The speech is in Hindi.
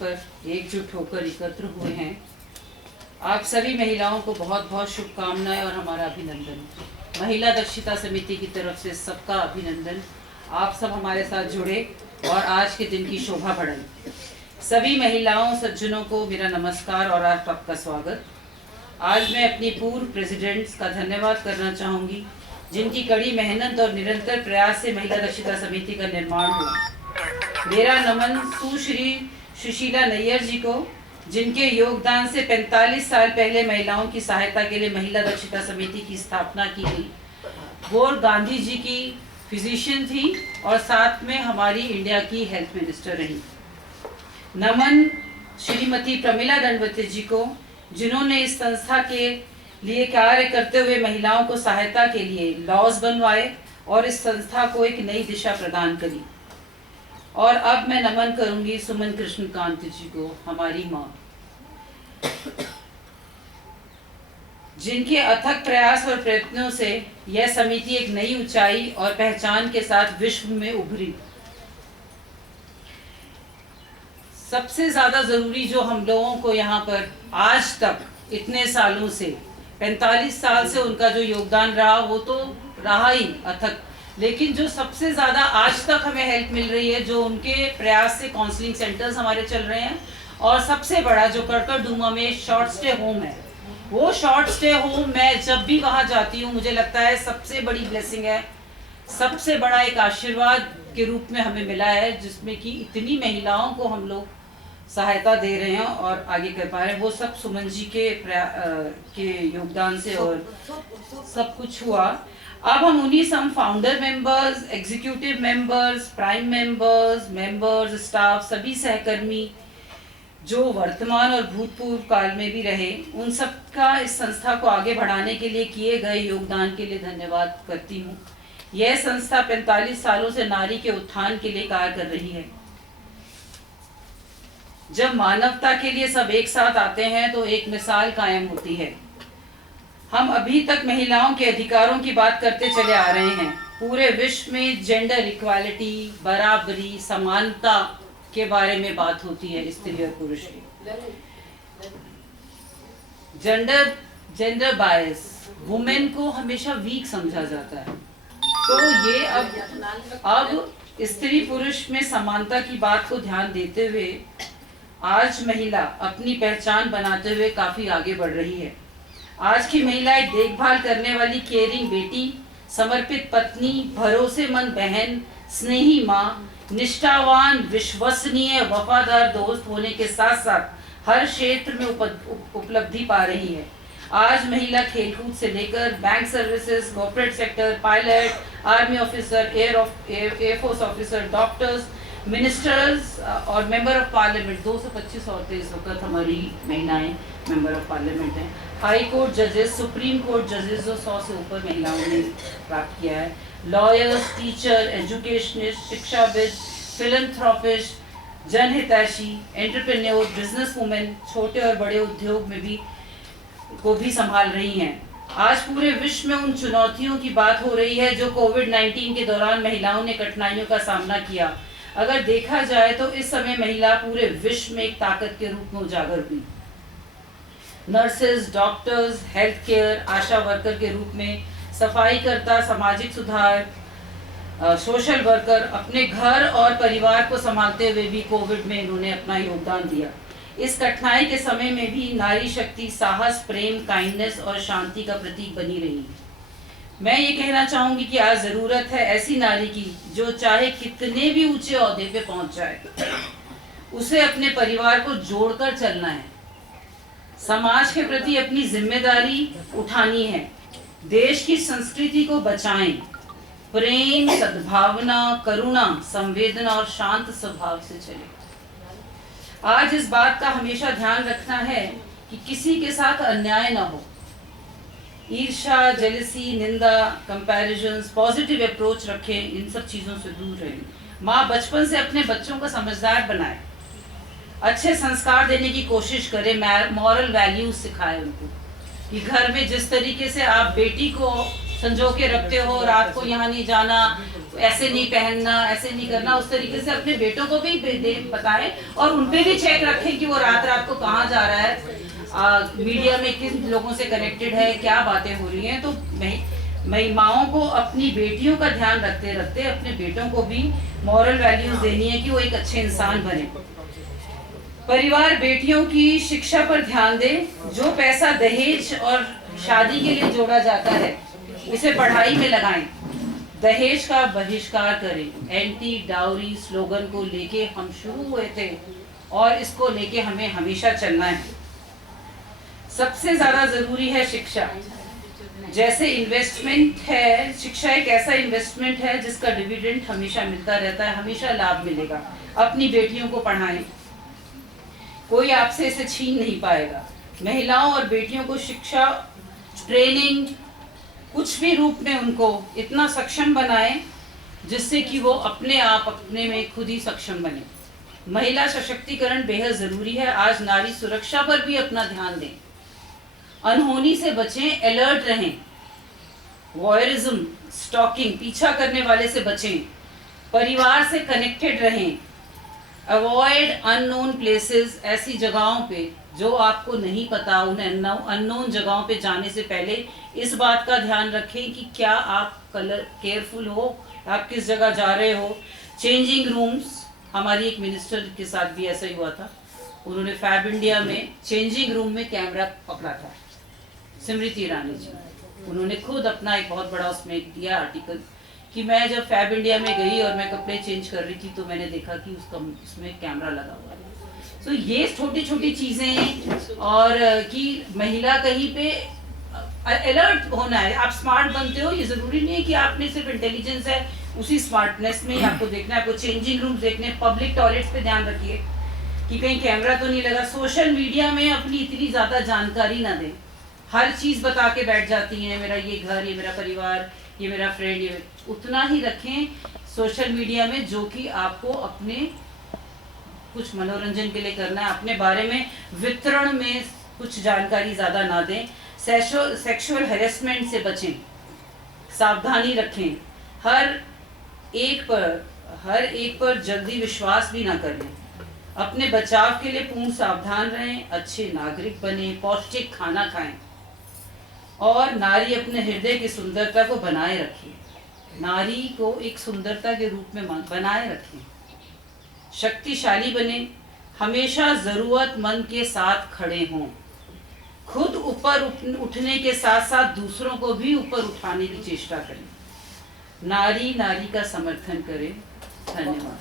पर एकजुट होकर एकत्र हुए हैं। आप सभी महिलाओं को बहुत बहुत शुभकामनाएं और हमारा अभिनंदन। महिला दक्षता समिति की तरफ से सबका अभिनंदन। आप सब हमारे साथ जुड़े और आज के दिन की शोभा बढ़ाई। सभी महिलाओं सज्जनों को मेरा नमस्कार और आपका स्वागत। आज मैं अपनी पूर्व प्रेसिडेंट्स का धन्यवाद करना चाहूँगी, जिनकी कड़ी मेहनत और निरंतर प्रयास से महिला दक्षता समिति का निर्माण हुआ। मेरा नमन सुश्री सुशीला नैयर जी को, जिनके योगदान से 45 साल पहले महिलाओं की सहायता के लिए महिला दक्षता समिति की स्थापना की गई। वो गांधी जी की फिजिशियन थी और साथ में हमारी इंडिया की हेल्थ मिनिस्टर रही। नमन श्रीमती प्रमिला दंडवते जी को, जिन्होंने इस संस्था के लिए कार्य करते हुए महिलाओं को सहायता के लिए लॉज बनवाए और इस संस्था को एक नई दिशा प्रदान करी। और अब मैं नमन करूंगी सुमन कृष्णकांत जी को, हमारी माँ, जिनके अथक प्रयास और प्रयत्नों से यह समिति एक नई ऊंचाई और पहचान के साथ विश्व में उभरी। सबसे ज्यादा जरूरी जो हम लोगों को यहाँ पर आज तक इतने सालों से 45 साल से उनका जो योगदान रहा, वो तो रहा ही अथक, लेकिन जो सबसे ज्यादा आज तक हमें हेल्प मिल रही है, जो उनके प्रयास से काउंसलिंग सेंटर्स हमारे चल रहे हैं, और सबसे बड़ा जो कड़कड़डूमा में शॉर्ट स्टे होम है, वो शॉर्ट स्टे होम मैं जब भी वहां जाती हूँ मुझे लगता है सबसे बड़ी ब्लेसिंग है, सबसे बड़ा एक आशीर्वाद के रूप में हमें मिला है, जिसमें कि इतनी महिलाओं को हम लोग सहायता दे रहे हैं और आगे कर पा रहे हैं। वो सब सुमन जी के योगदान से और सब कुछ हुआ। अब हम उन्हीं some founder members, executive members, prime members, members, staff, सभी सहकर्मी जो वर्तमान और भूतपूर्व काल में भी रहे, उन सब का इस संस्था को आगे बढ़ाने के लिए किए गए योगदान के लिए धन्यवाद करती हूँ। यह संस्था 45 सालों से नारी के उत्थान के लिए कार्य कर रही है। जब मानवता के लिए सब एक साथ आते हैं तो एक मिसाल कायम होती है। हम अभी तक महिलाओं के अधिकारों की बात करते चले आ रहे हैं। पूरे विश्व में जेंडर इक्वालिटी, बराबरी, समानता के बारे में बात होती है, स्त्री और पुरुष की। जेंडर बायस, वुमेन को हमेशा वीक समझा जाता है, तो ये अब स्त्री पुरुष में समानता की बात को ध्यान देते हुए आज महिला अपनी पहचान बनाते हुए काफी आगे बढ़ रही है। आज की महिलाएं देखभाल करने वाली केयरिंग बेटी, समर्पित पत्नी, भरोसेमंद बहन, स्नेही माँ, निष्ठावान, विश्वसनीय, वफादार दोस्त होने के साथ साथ हर क्षेत्र में उपलब्धि पा रही है। आज महिला खेलकूद से लेकर bank services, corporate sector, pilot, army officer, air force officer, doctors, ministers और मेंबर ऑफ पार्लियामेंट, 225 औरतें इस वक्त हमारी महिलाएं मेंबर ऑफ पार्लियामेंट हैं। हाई कोर्ट जजेस, सुप्रीम कोर्ट जजेस जो 100 से ऊपर महिलाओं ने प्राप्त किया है। लॉयर्स, टीचर, एजुकेशनिस्ट, शिक्षाविद, फिलंथ्रोपिस्ट, जनहितैषी, एंटरप्रेन्योर, बिजनेस वुमेन, छोटे और बड़े उद्योग में भी संभाल रही हैं। आज पूरे विश्व में उन चुनौतियों की बात हो रही है जो कोविड-19 के दौरान महिलाओं ने कठिनाइयों का सामना किया। अगर देखा जाए तो इस समय महिला पूरे विश्व में एक ताकत के रूप में उजागर हुई। नर्सेज, डॉक्टर्स, हेल्थ केयर, आशा वर्कर के रूप में, सफाईकर्ता, सामाजिक सुधार, सोशल वर्कर, अपने घर और परिवार को संभालते हुए भी कोविड में इन्होंने अपना योगदान दिया। इस कठिनाई के समय में भी नारी शक्ति साहस, प्रेम, काइंडनेस और शांति का प्रतीक बनी रही। मैं ये कहना चाहूंगी कि आज जरूरत है ऐसी नारी की जो चाहे कितने भी ऊंचे ओहदे पे पहुंच जाए, उसे अपने परिवार को जोड़कर चलना है, समाज के प्रति अपनी जिम्मेदारी उठानी है, देश की संस्कृति को बचाएं, प्रेम, सद्भावना, करुणा, संवेदना और शांत स्वभाव से चले। आज इस बात का हमेशा ध्यान रखना है कि किसी के साथ अन्याय ना हो। ईर्ष्या, जेलसी, निंदा, कंपैरिजंस, पॉजिटिव अप्रोच रखें, इन सब चीज़ों से दूर रहें। माँ बचपन से अपने बच्चों को समझदार बनाए, अच्छे संस्कार देने की कोशिश करें, मॉरल वैल्यूज सिखाए उनको, कि घर में जिस तरीके से आप बेटी को संजो के रखते हो, रात को यहाँ नहीं जाना, ऐसे नहीं पहनना, ऐसे नहीं करना, उस तरीके से अपने बेटों को भी बताएं और उनपे भी चेक रखें कि वो रात रात को कहाँ जा रहा है, मीडिया में किन लोगों से कनेक्टेड है, क्या बातें हो रही हैं। तो माओं को अपनी बेटियों का ध्यान रखते रखते अपने बेटों को भी मॉरल वैल्यूज देनी है कि वो एक अच्छे इंसान बने। परिवार बेटियों की शिक्षा पर ध्यान दे। जो पैसा दहेज और शादी के लिए जोड़ा जाता है उसे पढ़ाई में लगाएं। दहेज का बहिष्कार करें। एंटी डाउरी स्लोगन को लेके हम शुरू हुए थे और इसको लेके हमें हमेशा चलना है। सबसे ज्यादा जरूरी है शिक्षा। जैसे इन्वेस्टमेंट है, शिक्षा एक ऐसा इन्वेस्टमेंट है जिसका डिविडेंड हमेशा मिलता रहता है, हमेशा लाभ मिलेगा। अपनी बेटियों को पढ़ाएं, कोई आपसे इसे छीन नहीं पाएगा। महिलाओं और बेटियों को शिक्षा, ट्रेनिंग, कुछ भी रूप में उनको इतना सक्षम बनाएं जिससे कि वो अपने आप अपने में खुद ही सक्षम बने। महिला सशक्तिकरण बेहद जरूरी है। आज नारी सुरक्षा पर भी अपना ध्यान दें। अनहोनी से बचें, अलर्ट रहें। वॉयरिज्म, स्टॉकिंग, पीछा करने वाले से बचें। परिवार से कनेक्टेड रहें। अवॉइड अननोन प्लेसेस, ऐसी जगहों पे जो आपको नहीं पता, उन अननोन जगहों पे जाने से पहले इस बात का ध्यान रखें कि क्या आप केयरफुल हो, आप किस जगह जा रहे हो। चेंजिंग रूम्स, हमारी एक मिनिस्टर के साथ भी ऐसा ही हुआ था। उन्होंने फैब इंडिया में चेंजिंग रूम में कैमरा पकड़ा था, स्मृति ईरानी जी। उन्होंने खुद अपना एक बहुत बड़ा उसमें दिया आर्टिकल कि मैं जब फैब इंडिया में गई और मैं कपड़े चेंज कर रही थी तो मैंने देखा कि उसमें कैमरा लगा हुआ है। तो ये छोटी छोटी चीजें, और कि महिला कहीं पे अलर्ट होना है। आप स्मार्ट बनते हो, ये जरूरी नहीं है कि आपने सिर्फ इंटेलिजेंस है उसी स्मार्टनेस में ही आपको देखना है। आपको चेंजिंग रूम देखने, पब्लिक टॉयलेट्स पे ध्यान रखिए कि कहीं कैमरा तो नहीं लगा। सोशल मीडिया में अपनी इतनी ज्यादा जानकारी ना दें। हर चीज बता के बैठ जाती हैं, मेरा ये घर, ये मेरा परिवार, ये मेरा फ्रेंड, ये उतना ही रखें सोशल मीडिया में जो कि आपको अपने कुछ मनोरंजन के लिए करना है। अपने बारे में वितरण में कुछ जानकारी ज्यादा ना दें। सेक्सुअल हैरेसमेंट से बचें, सावधानी रखें। हर एक पर जल्दी विश्वास भी ना करें। अपने बचाव के लिए पूर्ण सावधान रहें। अच्छे नागरिक बने, पौष्टिक खाना खाएं और नारी अपने हृदय की सुंदरता को बनाए रखें। नारी को एक सुंदरता के रूप में बनाए रखें। शक्तिशाली बने, हमेशा जरूरतमंद के साथ खड़े हों। खुद ऊपर उठने के साथ साथ दूसरों को भी ऊपर उठाने की चेष्टा करें। नारी नारी का समर्थन करें। धन्यवाद।